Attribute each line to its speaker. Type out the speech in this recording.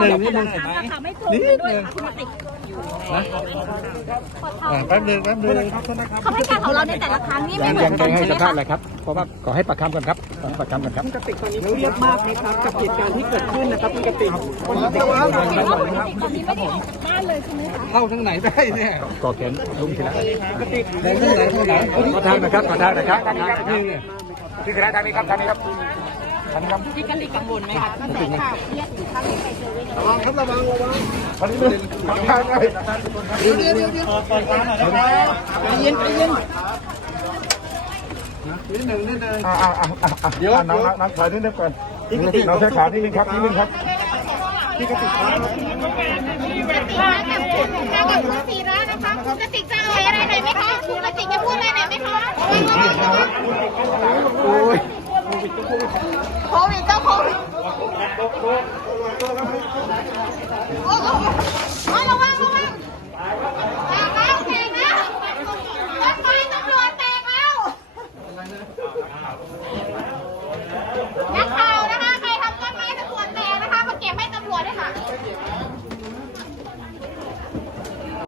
Speaker 1: นิดนึงไม่ตรงกันด้วยค่ะคุณติก
Speaker 2: แป๊บนึง
Speaker 1: คำให้การของเราในแต่ละครั้งนี่ไม่เหมือนกันใช่ไหมคะ
Speaker 2: ครับเพราะว่าขอให้ปากคำก่อนครับปากคำก่อนครับ
Speaker 3: คุณกติกตอนนี้เครียดมากไหมครับกับเหตุการณ์ที่เกิดขึ้นนะครับคุณกติก
Speaker 1: คุณกติกตอนนี้ไม่ได้ออกบ้านเลยใช่ไหมคะ
Speaker 2: เข้าทางไหนได้เนี่ยก่อแขนลุงทีละกติกเดินทางไหนขอทางนะครับที่คณะทางนี้ครับทางนี้ครับ
Speaker 1: พี่กติกกังวลไหมคะตั้งแต่ข่าวเครียดถึงขั้นไม่ไปเจอเลยนะ
Speaker 2: ระวังครับระวังวันนี้เป็นทางไงเดี๋ยว
Speaker 3: เย็น
Speaker 2: นิดนึงเดี๋ยวน้องถอยนิดนึงก่อนน้องใช้ขานิดนึงครับ
Speaker 3: พี่กติกครับ
Speaker 1: คุณศิระนะคะคุณกติกจะอะไรหน่อยไหมคะคุณกติกจะพูดอะไรหน่อยไหมคะ
Speaker 2: โอ้ย
Speaker 1: โควิดเจ้าโควิดโอ้ระวังแตกแล้วรถไฟตำรวจแตกแล้วนักข่าว